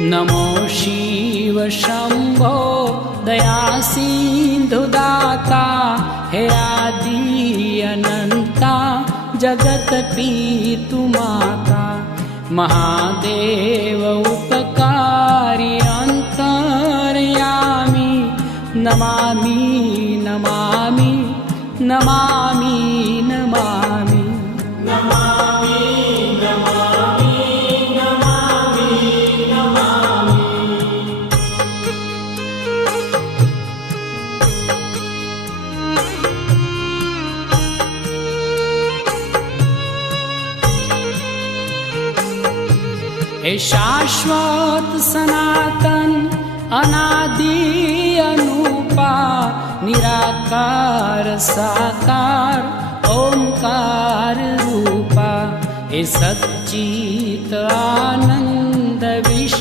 नमो शिव शंभो दया सिंधु दाता हे आदि अनंता जगत पीतु माता महादेव उपकारी अंतर्यामी नमामि नमामि नमामि नमामि नमामि नमामि नमामि नमामि। हे शाश्वत सनातन अनादि अनूपा निराकार साकार ओंकार रूपा हे सच्चित आनंद विश्व